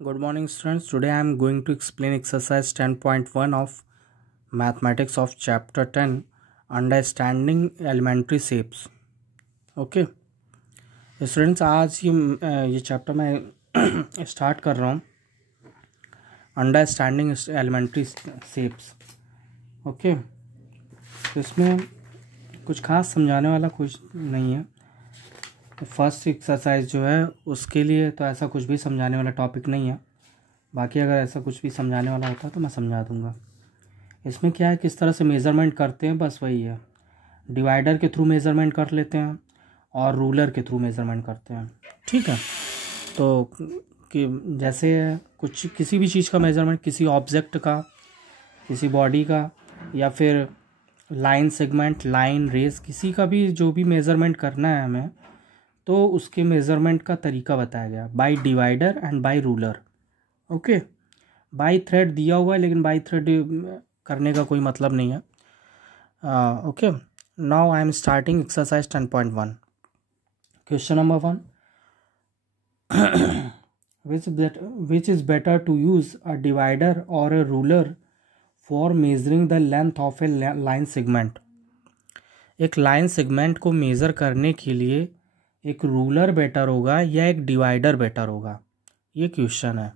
Good morning, students. Today I am going to explain exercise 10.1 of mathematics of chapter 10, understanding elementary shapes. Okay, students आज ये chapter मैं start कर रहा हूँ, understanding elementary shapes. Okay, तो इसमें कुछ खास समझाने वाला कुछ नहीं है. फर्स्ट एक्सरसाइज जो है उसके लिए तो ऐसा कुछ भी समझाने वाला टॉपिक नहीं है. बाकी अगर ऐसा कुछ भी समझाने वाला होता तो मैं समझा दूंगा. इसमें क्या है, किस तरह से मेज़रमेंट करते हैं, बस वही है. डिवाइडर के थ्रू मेज़रमेंट कर लेते हैं और रूलर के थ्रू मेज़रमेंट करते हैं. ठीक है, तो कि जैसे कुछ किसी भी चीज़ का मेज़रमेंट, किसी ऑब्जेक्ट का, किसी बॉडी का, या फिर लाइन सेगमेंट, लाइन, रेस, किसी का भी जो भी मेज़रमेंट करना है हमें, तो उसके मेज़रमेंट का तरीका बताया गया by divider and by ruler. Okay, by thread दिया हुआ है लेकिन बाय थ्रेड करने का कोई मतलब नहीं है. Okay, now I am starting exercise 10.1. Question number 1. which is better to use a divider or a ruler for measuring the length of a line segment. एक लाइन सेगमेंट को मेज़र करने के लिए एक रूलर बेटर होगा या एक divider better होगा, ये क्वेश्चन है.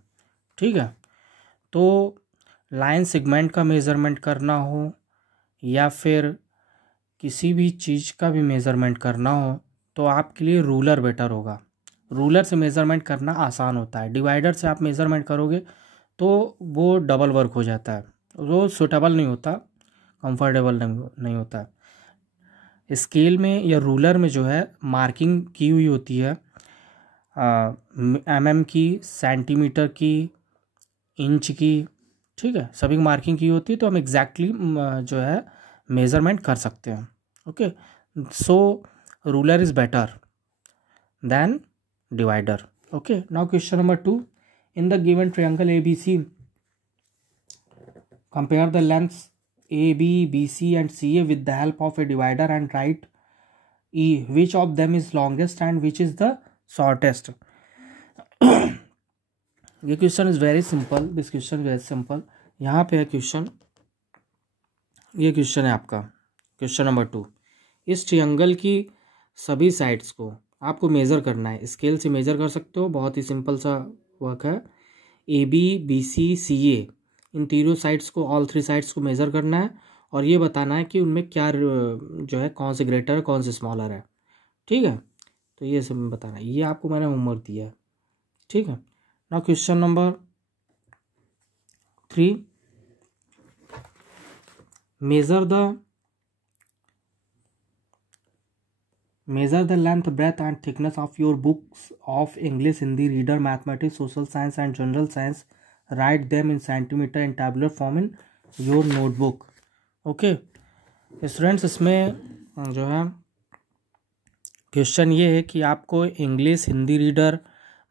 ठीक है, तो लाइन सेगमेंट का मेज़रमेंट करना हो या फिर किसी भी चीज़ का भी मेज़रमेंट करना हो तो आपके लिए रूलर बेटर होगा. रूलर से मेज़रमेंट करना आसान होता है. डिवाइडर से आप मेज़रमेंट करोगे तो वो डबल वर्क हो जाता है, वो सूटेबल नहीं होता, कंफर्टेबल नहीं होता. स्केल में या रूलर में जो है मार्किंग की हुई होती है, mm की, सेंटीमीटर की, इंच की. ठीक है, सभी की मार्किंग की होती है तो हम एग्जैक्टली जो है मेज़रमेंट कर सकते हैं. Okay, so ruler is better than divider. Okay, now question number 2. In the given triangle ABC, compare the lengths AB, BC and CA with the help of a divider and write E. Which of them is longest and which is the shortest? ये question is very simple. This question very simple. यहाँ पे है question, ये question है आपका question number 2. इस triangle की सभी साइड्स को आपको मेज़र करना है. स्केल से मेज़र कर सकते हो, बहुत ही सिंपल सा वर्क है. AB, BC, CA, इन तीनों साइड्स को, ऑल थ्री साइड्स को मेज़र करना है और ये बताना है कि उनमें क्या जो है, कौन से ग्रेटर है, कौन से स्मॉलर है. ठीक है, तो ये सब बताना है. ये आपको मैंने होमवर्क दिया है. ठीक है, now question number 3. Measure the length, breadth and thickness of your books of English, Hindi, reader, mathematics, social science and general science. Write them in centimeter in tabular form in your notebook. Okay students, इसमें जो है question ये है कि आपको English, Hindi reader,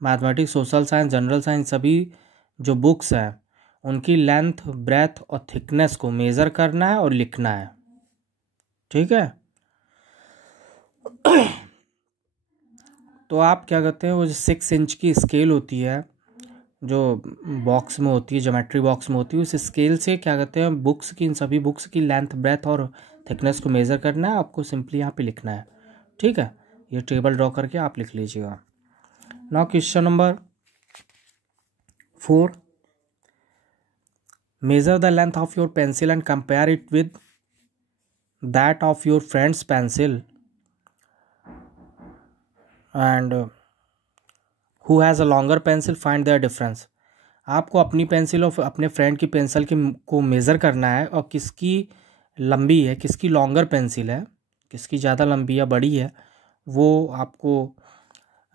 mathematics, social science, general science, सभी जो books हैं उनकी लेंथ, ब्रेथ और थिकनेस को मेज़र करना है और लिखना है. ठीक है, तो आप क्या करते हैं, वो जो 6 इंच की स्केल होती है जो बॉक्स में होती है, ज्योमेट्री बॉक्स में होती है, उस स्केल से क्या करते हैं, बुक्स की, इन सभी बुक्स की लेंथ, ब्रेथ और थिकनेस को मेज़र करना है. आपको सिंपली यहाँ पे लिखना है. ठीक है, ये टेबल ड्रॉ करके आप लिख लीजिएगा. Now question number 4. Measure the length of your pencil and compare it with that of your friends pencil and who has a longer pencil, find their difference. आपको अपनी पेंसिल और अपने फ्रेंड की pencil को मेज़र करना है और किसकी लंबी है, किसकी लॉन्गर पेंसिल है, किसकी ज़्यादा लंबी या बड़ी है, वो आपको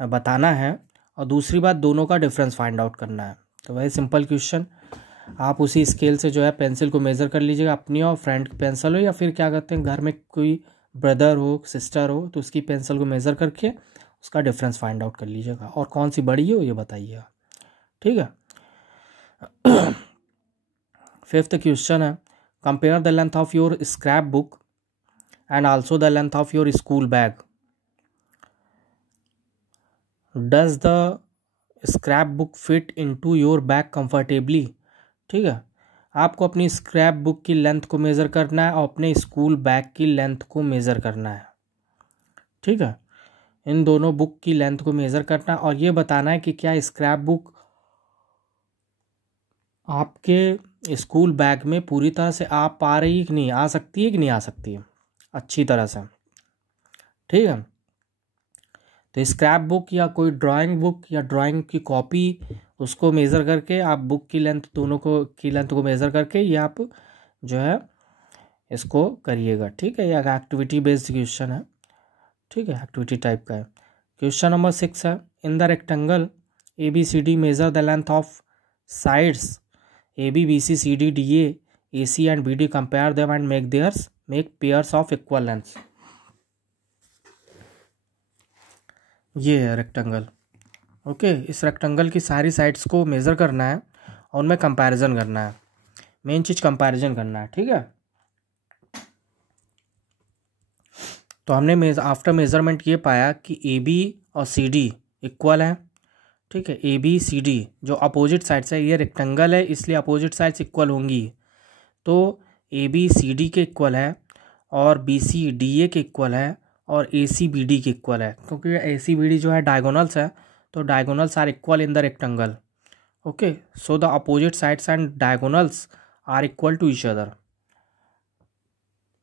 बताना है. और दूसरी बात, दोनों का डिफरेंस फाइंड आउट करना है. तो वही सिंपल क्वेश्चन, आप उसी स्केल से जो है पेंसिल को मेज़र कर लीजिएगा, अपनी और फ्रेंड की पेंसिल हो, या फिर क्या कहते हैं, घर में कोई ब्रदर हो, सिस्टर हो, तो उसकी पेंसिल को मेज़र करके उसका डिफरेंस फाइंड आउट कर लीजिएगा और कौन सी बड़ी है ये बताइएगा. ठीक है. 5th क्वेश्चन है, compare the length of your scrap book and also the length of your school bag. Does the scrap book fit into your bag comfortably. ठीक है, आपको अपनी स्क्रैप बुक की लेंथ को मेज़र करना है और अपने स्कूल बैग की लेंथ को मेज़र करना है। ठीक है, इन दोनों बुक की लेंथ को मेज़र करना है और ये बताना है कि क्या स्क्रैप बुक आपके स्कूल बैग में पूरी तरह से आ पा रही है कि नहीं, आ सकती है कि नहीं आ सकती है अच्छी तरह से। ठीक है, तो स्क्रैप बुक या कोई ड्राइंग बुक या ड्राइंग की कॉपी, उसको मेज़र करके आप बुक की लेंथ दोनों को की लेंथ को मेज़र करके ये आप जो है इसको करिएगा। ठीक है, यह एक्टिविटी बेस्ड क्वेश्चन है। ठीक है, एक्टिविटी टाइप का है। क्वेश्चन नंबर 6 है, इन the rectangle ABCD measure the length of sides AB BC CD DA AC and BD, compare them and make pairs of equal lengths। ये है रेक्टेंगल। ओके, इस rectangle की सारी साइड्स को measure करना है और उनमें कंपैरिजन करना है। मेन चीज़ कंपैरिजन करना है। ठीक है, तो हमने आफ्टर मेज़रमेंट ये पाया कि AB और CD इक्वल है। ठीक है, ABCD जो अपोजिट साइड्स है, ये रेक्टेंगल है इसलिए अपोजिट साइड्स इक्वल होंगी। तो ABCD के इक्वल है और BC DA के इक्वल है और AC BD के इक्वल है, क्योंकि AC BD जो है डायगोनल्स है, तो diagonals are equal in the rectangle. Okay, so the opposite sides and diagonals are equal to each other.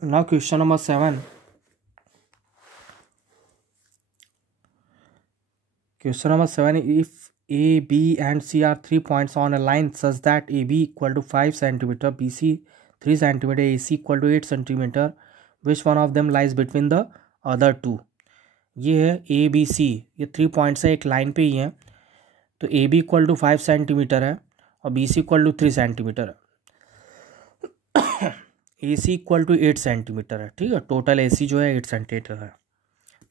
Now question number 7। Question number 7, if A, B and C are 3 points on a line such that AB equal to 5 cm, BC 3 cm, AC equal to 8 cm, which one of them lies between the other two? ये है ABC, ये 3 points है, एक line पे ही है। तो AB equal to 5 centimetre है और BC इक्वल टू 3 सेंटीमीटर है। AC इक्वल टू 8 सेंटीमीटर है। ठीक है, टोटल AC जो है 8 सेंटीमीटर है।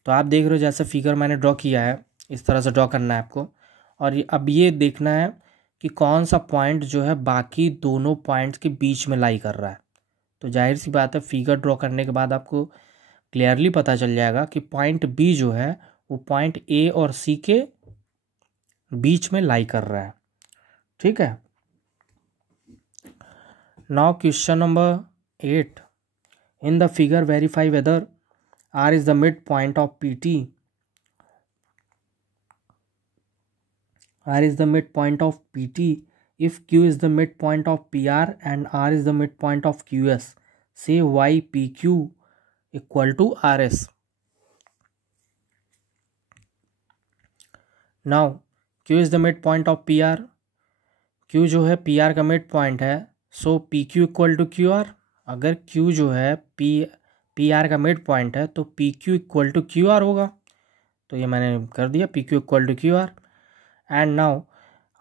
तो आप देख रहे हो जैसे फिगर मैंने ड्रॉ किया है, इस तरह से ड्रॉ करना है आपको। और अब ये देखना है कि कौन सा पॉइंट जो है बाकी दोनों पॉइंट्स के बीच में लाई कर रहा है। तो जाहिर सी बात है, फिगर ड्रॉ करने के बाद आपको क्लियरली पता चल जाएगा कि पॉइंट B जो है वो पॉइंट A और C के बीच में लाई कर रहा है। ठीक है, now question number 8, in the figure verify whether R is the midpoint of PT, R is the midpoint of PT if Q is the midpoint of PR and R is the midpoint of QS. Say why PQ equal to RS. Now Q is the midpoint of PR, Q जो है PR का mid point है, सो PQ equal to QR। अगर Q जो है PR का mid point है तो PQ इक्वल टू QR होगा। तो ये मैंने कर दिया, PQ equal to QR। And now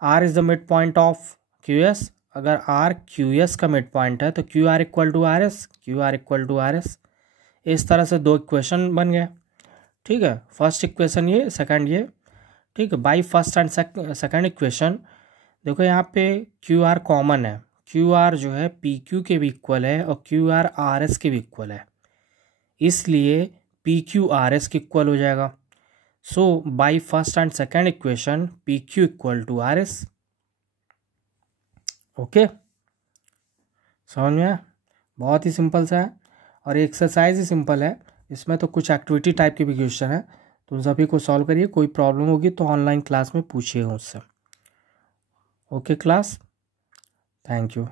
R is the mid point of QS, अगर R QS का मिड पॉइंट है तो QR equal to RS, QR equal to RS। इस तरह से दो इक्वेशन बन गए। ठीक है, फर्स्ट इक्वेशन ये, सेकंड ये। ठीक है, by first and second equation देखो यहाँ पे QR कॉमन है, QR जो है PQ के भी इक्वल है और QR RS के भी इक्वल है, इसलिए PQ RS के इक्वल हो जाएगा। So by first and second equation PQ equal to RS। Okay, समझ में आया? बहुत ही सिंपल सा है और एक्सरसाइज ही सिंपल है, इसमें तो कुछ एक्टिविटी टाइप के भी क्वेश्चन है, तो उन सभी को सॉल्व करिए। कोई प्रॉब्लम होगी तो ऑनलाइन क्लास में पूछिएगा उससे। Okay class, thank you.